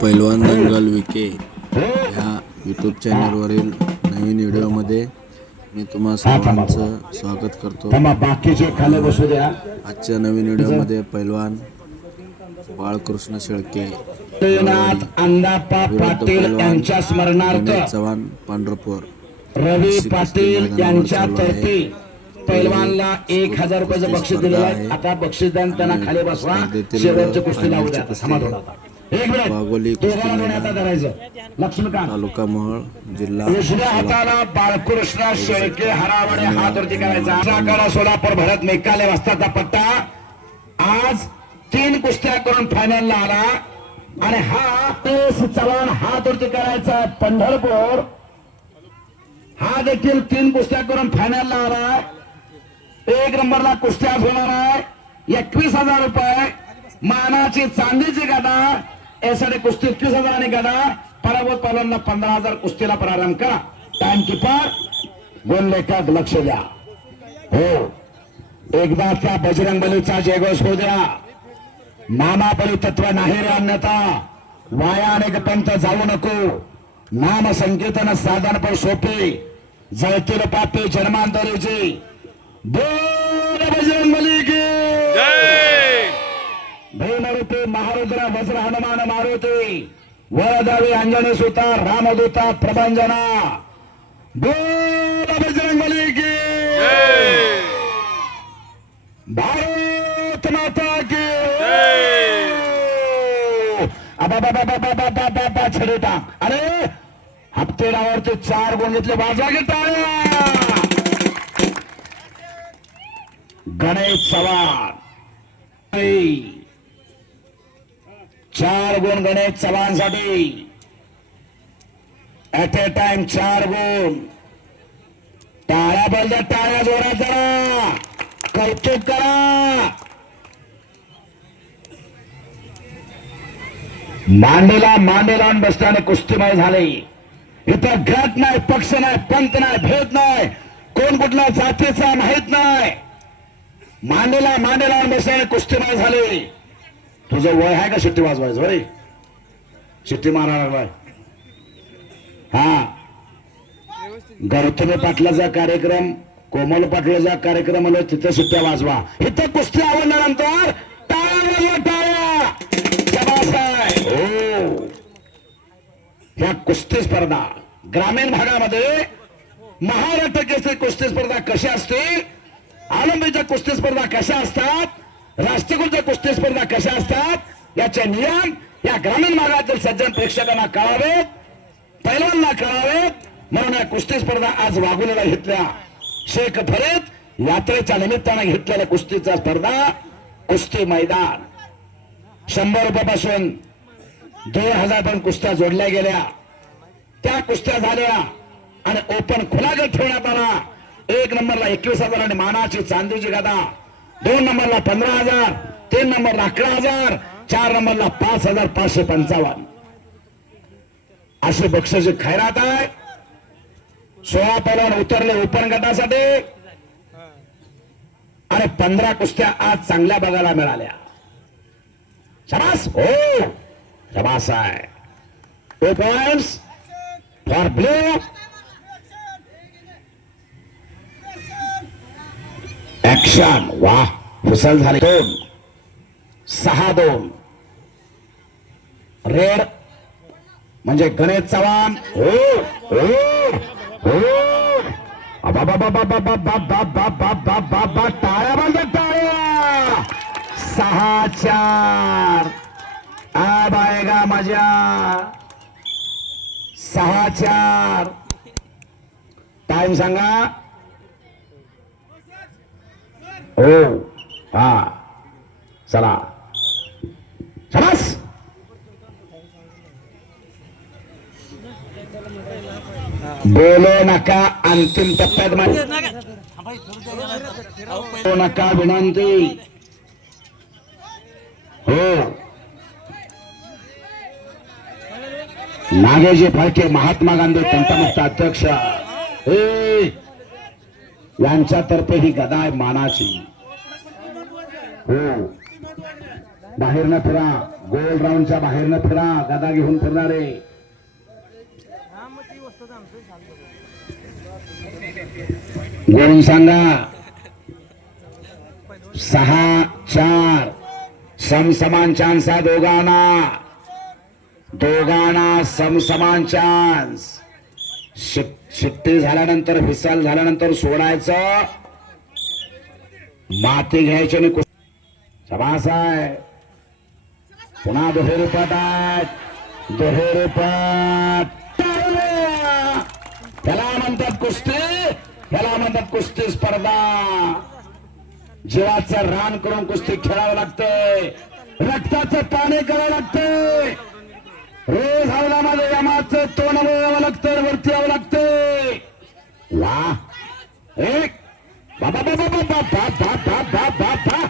पैलवान दंगल विके ह्या यूट्यूब चॅनलवरील नवीन व्हिडिओमध्ये मी तुम्हा सर्वांचं स्वागत करतो. आजच्या नवीन व्हिडिओमध्ये पैलवान बाळकृष्ण शेळके विरुद्ध पाटील पैलवान गणेश चव्हाण पांढरपूर. रवी पाटील यांच्यातर्फे पैलवानला एक हजार रुपयाचं बक्षीस दिलेलं आहे. आता बक्षीसदान त्यांना खाली बसवा. स्पर्धेतील शेवटची कुस्ती लावू द्या. वाघोली धरायचं लक्ष्मीकांत. तालुका मोहोळ जिल्हा बाळकृष्ण शेळके हरावडे हात वरती करायचा. सोलापूर भरत मेकाले वाजताचा पट्टा. आज तीन कुस्त्या करून फायनलला आला. आणि हा तेस चव्हाण हात वरती करायचा पंढरपूर. हा देखील तीन कुस्त्या करून फायनलला आला. एक नंबरला कुस्त्या होणार आहे. एकवीस हजार रुपये. मानाची चांदीची गदा यासाठी कुस्ती एकवीस हजार आणि गदा पराभूत पालनला पंधरा हजार कुस्तीला प्रारंभ करा टाइम किपर गोल लेखक लक्ष द्या हो। एकदा त्या बजरंग बलीचा जयघोष होऊ द्या नामापली तत्व नाही रे अन्यथा। वाया अनेक पंत जाऊ नको। नाम संकेतन साधन पण सोपे। जळतील पापी जन्मांतरीची बोल! अंजनी सूत रामदूत प्रभंजन बोल बजरंग बली की भारत माता की बाबा छेडे टाक अरे हप्ते डावरचे चार गुण इतने बाजा के टाळ्या गणेश चव्हाण चार गुण गणेश चव्हाणसाठी ऍट ए टाइम चार गुण टाळ्या बलदा टाळ्या जोरात जरा. कौतुक करा. मांडेला मांडे लावून बसल्याने कुस्तीमय झाले. इथं गट नाही पक्ष नाही पंत नाही भेद नाही. कोण कुठला जातीचा माहीत नाही. मांडेला मांडे लावून बसल्याने कुस्तीमय झाले. तुझं वय आहे का शिट्टी वाजवायचं वय शिट्टी मारायला लागलाय. हा. गौतमी पाटलाचा कार्यक्रम कोमल पाटलाचा कार्यक्रम आलो तिथं सुट्ट्या वाजवा. इथं कुस्ती आवडल्यानंतर टाळ्या टाळ्या. हो. ह्या कुस्ती स्पर्धा ग्रामीण भागामध्ये महाराष्ट्र केसरी कुस्ती स्पर्धा कशा असते? आलंबीच्या कुस्ती स्पर्धा कशा असतात? राष्ट्रकुलच्या कुस्ती स्पर्धा कशा असतात? याचे नियम या ग्रामीण भागातील सज्जन प्रेक्षकांना कळावेत. पहिल्यांदा कळावेत म्हणून या कुस्ती स्पर्धा आज वागुलेला घेतल्या. शेख फरत यात्रेच्या निमित्तानं घेतलेल्या कुस्तीचा स्पर्धा कुस्ती मैदान. शंभर रुपयापासून दोन हजार पण कुस्त्या जोडल्या गेल्या. त्या कुस्त्या झाल्या आणि ओपन खुलागत ठेवण्यात आला. एक नंबरला एकवीस हजार आणि मानाची चांदीची गदा. दोन नंबरला पंधरा हजार तीन नंबरला अकरा हजार चार नंबरला पाच हजार पाचशे पंचावन्न. अशी बक्षीची खैरात आहे. सोळा पैलवान उतरले ओपन गटासाठी. आणि पंधरा कुस्त्या आज चांगल्या बघायला मिळाल्या. शबास. हो. शबास आहे. Two point for blue action वा हुसल झाले. दोन. सहा दोन. रेड म्हणजे गणेश चव्हाण हो हो हो टाळ्या म्हणजे टाळ्या सहा चार आ बायगा माझ्या सहा चार टाइम सांगा हो हा चला बोलो नका अंतिम टप्प्यात मा- नका विनंती. हो. नागेजी फाळके महात्मा गांधी तंटमुक्त अध्यक्ष. हे यांच्यातर्फे ही गदा आहे मानाची. हो. बाहेरनं फिरा गोल राऊंडच्या बाहेरनं फिरा गदा घेऊन फिरणारे. गोळून सांगा. सहा चार. समसमान चान्स आहे दोघांना. दोघांना समसमान चान्स शिट्टी झाल्यानंतर फिसल झाल्यानंतर सोडायचं. माती घ्यायची आणि कुस- आहे पुन्हा दुहेरी पट आहेत. दुहेरी पट कुस्ती त्याला म्हणतात कुस्ती स्पर्धा जीवाचं रान करून कुस्ती खेळावं लागतंय रक्ताचं पाणी करावं लागतंय रोज हवलामध्ये यमाचं तोंड वळावं लागतं वरती यावं लागतंय वा एक बाबा बाबा बाबा बा बा बा बा बा बा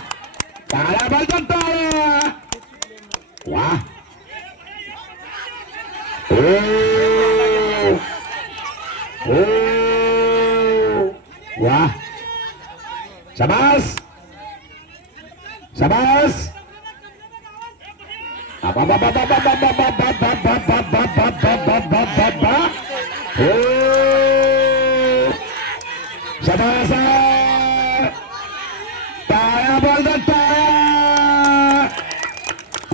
टाळ्या बाजून टाळ्या वा ओ ओ वा शाबास शाबास शाबास टाळ्या बोलतात टाळ्या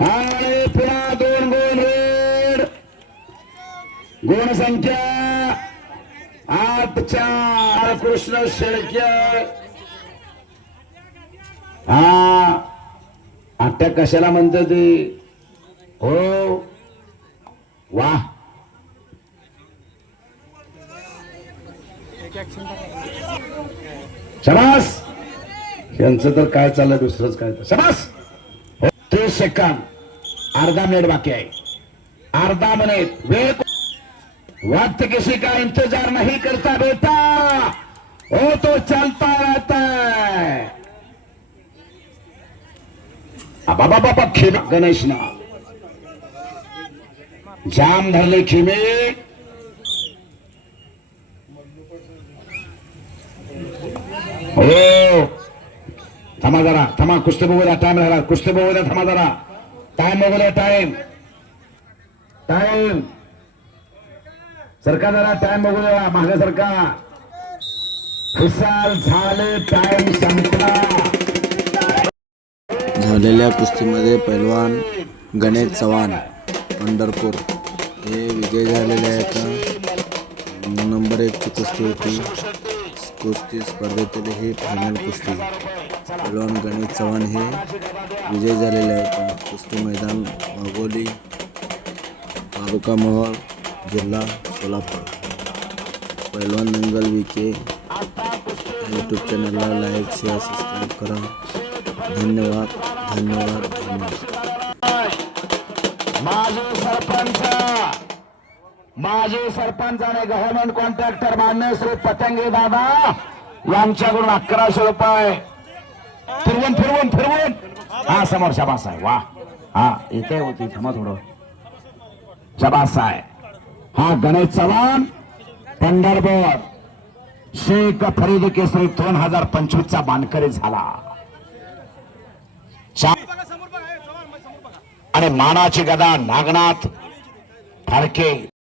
आणि पुन्हा दोन गोल रेड गुणसंख्या कृष्ण शेळके हा. अटॅक कशाला म्हणतो ते? हो. वा. शबास. यांचं तर काय चाललंय दुसरंच काय तर. शबास. हो, सेकंद अर्धा मिनिट बाकी आहे. अर्धा मिनिट. वेळ वक्त किसी का इंतजार नहीं करता बेटा. वो तो चलता रहता है बाबा बाबा खिमे. गणेश ना. जाम धरले खिमे. हो. थांबा जरा थांबा कुस्ती बघूया टाइम राहिला. कुस्ती बघूया थांबा जरा. टाइम बघूया टाइम टाइम सरका जरा टाइम बघूया मागे सरका. खुशाल झाले टाइम संपला. झालेल्या कुस्तीमध्ये पैलवान गणेश चव्हाण पंढरपूर. हे विजय झालेले आहेत नंबर एकची कुस्ती होती. कुस्ती स्पर्धेतील ही फायनल कुस्ती. पैलवान गणेश चव्हाण हे विजय झालेले आहेत. कुस्ती मैदान वाघोली तालुका महल जिल्हा सोलापूर. पैलवान नंगल विके यूट्यूब चॅनलला लाईक शेअर सबस्क्राईब करा. धन्यवाद धन्यवाद धन्यवाद. माजी सरपंच माजी सरपंच आणि गव्हर्नमेंट कॉन्ट्रॅक्टर मान्य श्री पतंगे दादा यांच्याकडून अकराशे रुपये. फिरवून फिरवून फिरवून. हा समोर शबास आहे वा. हा इथे होती थांबा थोडं. शबास आहे हा गणेश चव्हाण पंढरपूर. शेख फरीद केसरी दोन हजार पंचवीस चा मानकरी झाला. आणि मानाची गदा नागनाथ फारके